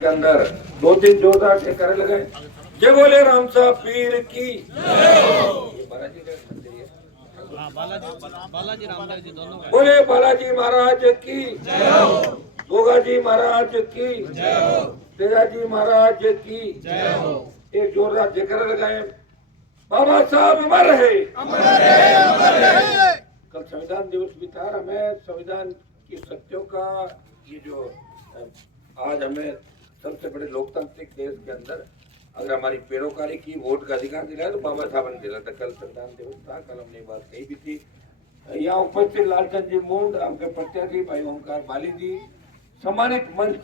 के अंदर 2-3 जोरदार से करे लगे। जय बोले राम साहब पीर की। ये बालाजी का मंदिर है। बालाजी रामदेव जी दोनों। बोले बालाजी महाराज की, गोगा जी महाराज की, तेजा जी महाराज की। एक जोरदार जयकारा लगाए। बाबा साहब अमर रहे, अमर रहे, अमर रहे। कल संविधान दिवस भी था। हमें संविधान की सत्यों का ये जो आज हमें सबसे बड़े लोकतांत्रिक देश के अंदर अगर हमारी पेरोकारी की, वोट का अधिकार दिलाया तो बाबा साहब ने दिला था। कल संविधान दिवस था। कल हमने बात कही भी थी। यहाँ उपस्थित लालचंद जी मूंड, आपके प्रत्याशी भाई ओमकार बाली जी, सम्मानित मंच,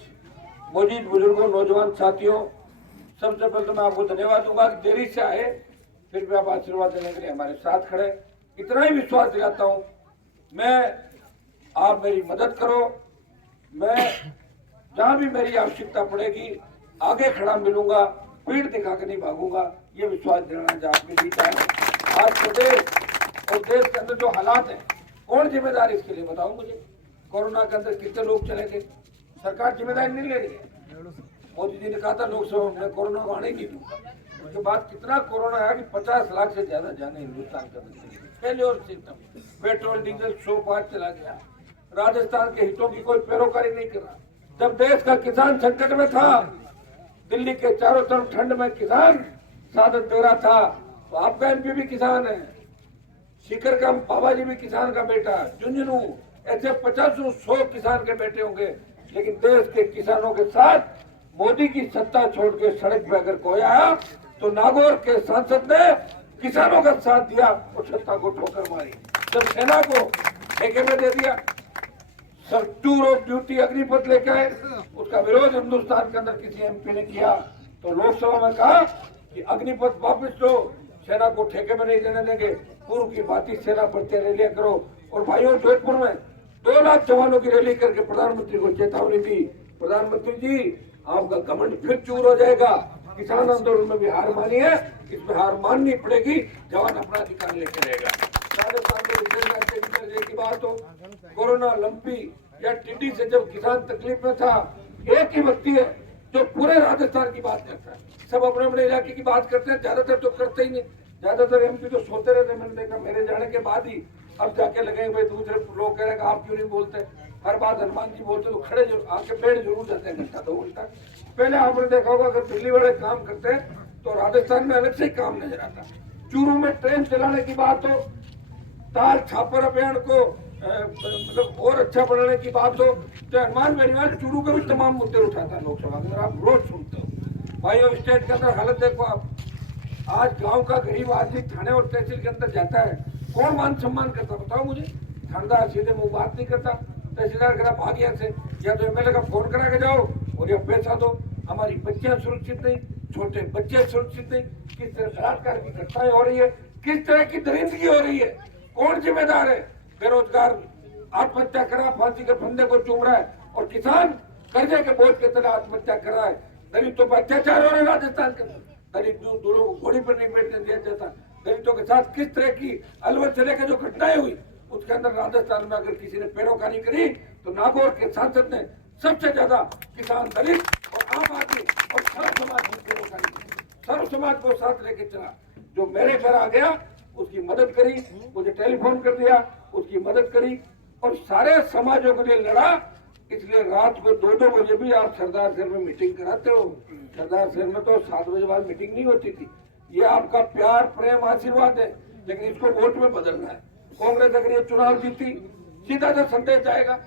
मौजूद बुजुर्गों, नौजवान साथियों, सबसे पहले तो मैं आपको धन्यवाद दूंगा कि देरी से आए, फिर भी आप आशीर्वाद देने के लिए हमारे साथ खड़े। इतना ही विश्वास दिलाता हूँ मैं, आप मेरी मदद करो। मैं जहां भी मेरी आवश्यकता पड़ेगी आगे खड़ा मिलूंगा, पीठ दिखा के नहीं भागूंगा। ये विश्वास दिलाना जो आपके बीच है। आज प्रदेश और देश के अंदर जो हालात हैं, कौन जिम्मेदार इसके लिए बताओ मुझे। कोरोना के अंदर कितने लोग चले गए, सरकार जिम्मेदारी नहीं ले रही है। मोदी जी ने कहा था लोकसभा में कोरोना को आने नहीं दूंगा। उसके बाद कितना कोरोना आया कि 50 लाख से ज्यादा जाने हिंदुस्तान के अंदर। पहले और सिस्टम पेट्रोल डीजल 100 चला गया। राजस्थान के हितों की कोई पैरोकारी नहीं कर रहा। जब देश का किसान संकट में था, दिल्ली के चारों तरफ ठंड में किसान साधन दे रहा था, तो आपका एमपी भी किसान है, शिखर का बाबा जी भी किसान का बेटा, झुंझुनू, ऐसे 50-100 किसान के बेटे होंगे। लेकिन देश के किसानों के साथ मोदी की सत्ता छोड़ के सड़क पे अगर कोई आया तो नागौर के सांसद ने किसानों का साथ दिया और सत्ता को ठोकर मारी। जब सेना को ठेके में दे दिया, sir tour of duty Agnipath लेके आए, उसका विरोध हिंदुस्तान के अंदर किसी एमपी ने किया तो लोकसभा में कहा कि अग्निपथ वापस लो, सेना को ठेके में नहीं देने देंगे, पूर्व की बाती सेना भर्ती रैलियां करो। और भाइयों, जोधपुर में 2 लाख जवानों की रैली करके प्रधानमंत्री को चेतावनी दी, प्रधानमंत्री जी आपका घमंड फिर चूर हो जाएगा। किसान आंदोलन में भी हार मानी है, इसमें हार माननी पड़ेगी, जवान अपना अधिकार लेके रहेगा। राजस्थान में की बात हो, कोरोना, लंपी या टिड्डी से जब किसान तकलीफ में था, एक ही व्यक्ति है जो पूरे राजस्थान की बात करता है। सब अपने अपने इलाके की बात करते हैं, ज्यादातर तो करते ही नहीं। ज्यादातर एमपी तो सोते रहते। मैंने देखा मेरे जाने के बाद ही अब जाके लगे भाई दूसरे लोग कह रहे हैं आप क्यों नहीं बोलते। हर बात हनुमान जी बोलते तो खड़े आके बैठ जरूर जाते हैं घंटा 2 घंटा। पहले आपने देखा होगा अगर दिल्ली वाले काम करते हैं तो राजस्थान में अलग से ही काम नजर आता। चूरू में ट्रेन चलाने की बात हो, ताल छापर अभियान को मतलब और अच्छा बनाने की बात हो, तो हनुमान बेनीवाल चूरू के भी तमाम मुद्दे उठाता है लोकसभा में, आप रोज सुनते हो। भाइयों, स्टेट के अंदर हालत देखो आप। आज गांव का गरीब आदमी थाने और तहसील के अंदर जाता है, कौन मान सम्मान करता बताओ मुझे। थानेदार सीधे मुंह बात नहीं करता, तहसीलदार कहता भाग यहाँ से, या तो एमएलए का फोन करा के जाओ और या पैसा दो। हमारी बच्चियां सुरक्षित नहीं, छोटे बच्चे सुरक्षित नहीं। किस तरह बलात्कार की घटनाएं हो रही है, किस तरह की दरिंदगी हो रही है, कौन जिम्मेदार है। बेरोजगार आत्महत्या करा, फांसी के फंदे को चूम रहा है, और किसान कर्जे के बोझ के तले आत्महत्या कर रहा है। दलितों पर अत्याचार हो रहा है राजस्थान के अंदर। दलित दूरों को घोड़ी पर नहीं बैठने दिया जाता। दलितों के साथ किस तरह की अलवर जिले के जो घटनाएं हुई, उसके अंदर राजस्थान में अगर किसी ने पैरोकारी करी तो नागौर के सांसद ने सबसे ज्यादा किसान, दलित और आम आदमी और सर्व समाज की पैरोकारी की। सर्व समाज को साथ लेके चला। जो मेरे घर आ गया उसकी मदद करी, मुझे टेलीफोन कर दिया, उसकी मदद करी और सारे समाजों के लिए लड़ा। इसलिए रात को 2-2 बजे भी आप सरदार शहर में मीटिंग कराते हो। सरदार शहर में तो 7 बजे बाद मीटिंग नहीं होती थी। ये आपका प्यार, प्रेम, आशीर्वाद है, लेकिन इसको वोट में बदलना है। कांग्रेस अगर ये चुनाव जीती, सीधा सा संदेश जाएगा,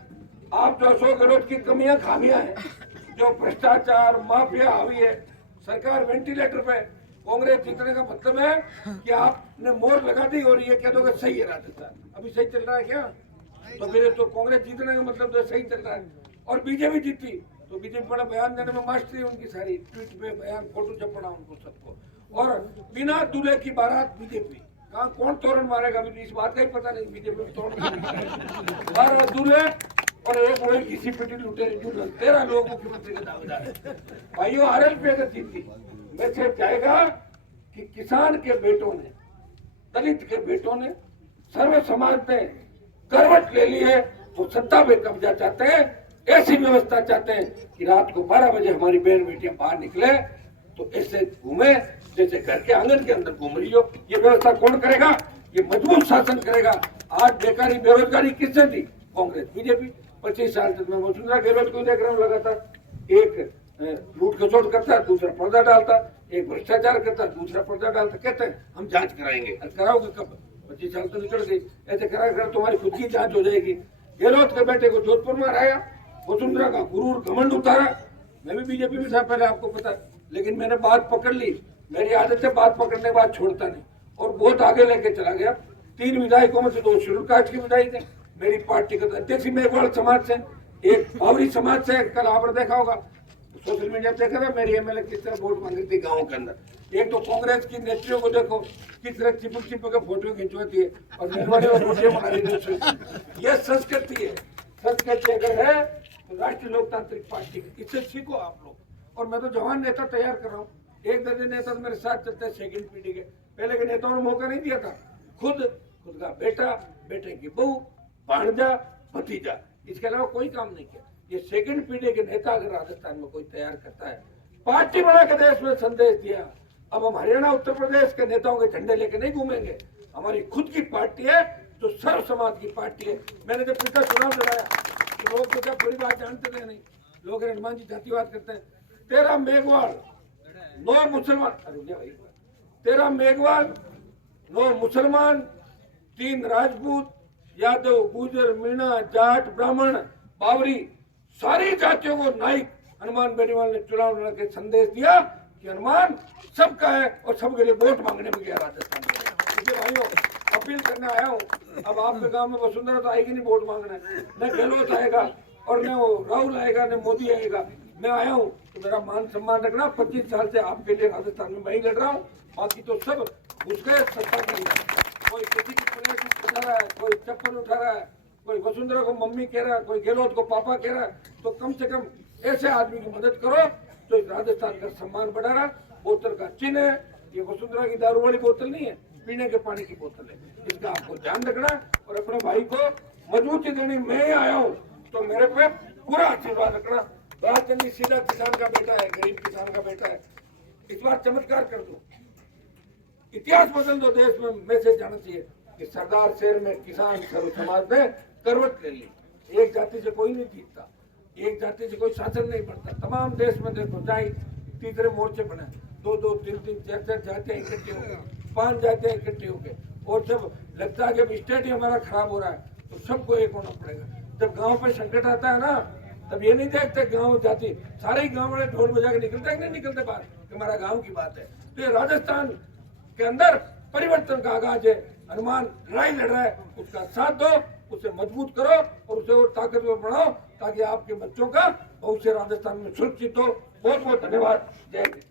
आप जो अशोक गहलोत की कमियां खामियां हैं, जो भ्रष्टाचार, माफिया हावी है, सरकार वेंटिलेटर पे, कांग्रेस जीतने का मतलब है कि आपने मोहर लगा दी और ये कह दोगे सही है राजस्थान। अभी सही चल रहा है क्या? तो फिर तो कांग्रेस जीतने का मतलब तो सही चल रहा है। और बीजेपी जीती तो बीजेपी बड़ा बयान देने में मास्टरी उनकी, सारी ट्वीट पे बयान, फोटो छपना उनको सबको। और बिना दूल्हे की बारात बीजेपी, कहाँ कौन तोरण मारेगा अभी इस बात का ही पता नहीं। बीजेपी में तोरण 12 दूल्हे और एक बड़े किसी पिटी लुटेरे जो 13 लोग मुख्यमंत्री के दावेदार है। भाइयों, आरएलपी अगर जीती, मैसेज जाएगा कि किसान के बेटों ने, दलित के बेटों ने, सर्व समाज ने करवट ले ली है, वो सत्ता पे कब्जा चाहते हैं। ऐसी व्यवस्था चाहते हैं कि रात को 12 बजे हमारी बहन बेटियां बाहर निकले तो ऐसे घूमे जैसे घर के आंगन के अंदर घूम रही हो। ये व्यवस्था कौन करेगा? ये मजबूत शासन करेगा। आज बेकारी बेरोजगारी किसने दी? कांग्रेस बीजेपी। 25 साल तक मैं वसुंधरा गहलोत को देख रहा हूँ लगातार एक लूट खसोट करता है, दूसरा पर्दा डालता, एक भ्रष्टाचार करता है, दूसरा पर्दा डालता। कहते हैं हम जांच कराएंगे। कराओगे कब? 25 साल तो निकल गई। ऐसे करा कर तुम्हारी खुद की जांच हो जाएगी। गहलोत के बेटे को जोधपुर में हराया, वसुंधरा का गुरूर घमंड उतारा। मैं भी बीजेपी में था पहले, आपको पता है, लेकिन मैंने बात पकड़ ली। मेरी आदत है बात पकड़ने के बाद छोड़ता नहीं, और बहुत आगे लेके चला गया। 3 विधायकों में से 2 शेड्यूल कास्ट की विधायक है। मेरी पार्टी का अध्यक्ष मेघवाल समाज से, एक बावरी समाज से। कल आपने देखा होगा सोशल मीडिया पे, देखा था मेरी एमएलए किस तरह वोट मांग रही थी गाँव के अंदर। एक तो कांग्रेस की नेत्रियों को देखो किस तरह चिपक चिपक के फोटो खिंचवाती है और मेहरबानी और वीडियो बना रही है। यह संस्कृति है। संस्कृति अगर है तो राष्ट्रीय लोकतांत्रिक पार्टी की, इससे सीखो आप लोग। और मैं तो जवान नेता तैयार कर रहा हूँ। एक दर्जन नेता तो मेरे साथ चलते हैं सेकंड पीढ़ी के। पहले के नेताओं ने मौका नहीं दिया था। खुद का बेटा, बेटे की बहू, भांजा, भतीजा, इसके अलावा कोई काम नहीं किया। ये सेकंड पीढ़ी के नेता अगर राजस्थान में कोई तैयार करता है, पार्टी बना के देश में संदेश दिया। अब हम हरियाणा उत्तर प्रदेश के नेताओं के झंडे लेके नहीं घूमेंगे। हमारी खुद की पार्टी है जो सर्व समाज की पार्टी है। मैंने जब पिछला चुनाव लड़ाया तो लोग तो क्या बड़ी बात जानते थे नहीं। लोग हनुमान जी जातिवाद करते हैं। 13 मेघवाल 9 मुसलमान, 13 मेघवाल 9 मुसलमान, 3 राजपूत, यादव, गुजर, मीणा, जाट, ब्राह्मण, बावरी, सारी जातियों को नाइक हनुमान बेनीवाल ने चुनाव लड़ के संदेश दिया कि हनुमान सबका है और सबके लिए वोट मांगने में गया राजस्थान में। मुझे भाइयों अपील करने आया हूँ। अब आपके गांव में वसुंधरा तो आएगी नहीं वोट मांगने, न गहलोत आएगा और न राहुल आएगा, न मोदी आएगा। मैं आया हूँ तो मेरा मान सम्मान रखना। 25 साल से आपके लिए राजस्थान में मैं ही लड़ रहा हूँ। बाकी तो सब घुस गए सत्ता के अंदर। कोई किसी की प्लेट उठा रहा है, कोई चप्पल उठा रहा है, कोई वसुंधरा को मम्मी कह रहा है, कोई गहलोत को पापा कह रहा है। तो कम से कम ऐसे आदमी की मदद करो तो राजस्थान का सम्मान बढ़ा रहा। बोतल का चिन्ह है, ये वसुंधरा की दारू वाली बोतल नहीं है, पीने के पानी की बोतल है। इसका आपको ध्यान रखना और अपने भाई को मजबूती देनी। मैं ही आया हूँ तो मेरे पे पूरा आशीर्वाद रखना। राजचंद जी सीधा किसान का बेटा है, गरीब किसान का बेटा है। इस बार चमत्कार कर दो, इतिहास बदल दो। देश में मैसेज जाना चाहिए कि सरदार शहर में किसान सर्व समाज में करवट ले ली। एक जाति से कोई नहीं जीतता, एक जाति से कोई शासन नहीं बनता। तमाम देश में देखो चाहे तीसरे मोर्चे बने, 2-2, 3-3, 4-4 जातियां इकट्ठी हो गई, 5 जातियां इकट्ठी हो गई। और जब लगता है कि स्टेट ही हमारा खराब हो रहा है तो सबको एक होना पड़ेगा। जब गांव पे संकट आता है ना, तब ये नहीं देखते गांव जाति, सारे गांव वाले ढोल बजा के निकलते हैं, नहीं निकलते बाहर, हमारा गांव की बात है। तो ये राजस्थान के अंदर परिवर्तन का आगाज है। हनुमान लड़ाई लड़ रहा है, उसका साथ दो, उसे मजबूत करो और उसे और ताकतवर बनाओ ताकि आपके बच्चों का भविष्य राजस्थान में सुरक्षित हो। बहुत बहुत धन्यवाद। जय हिंद।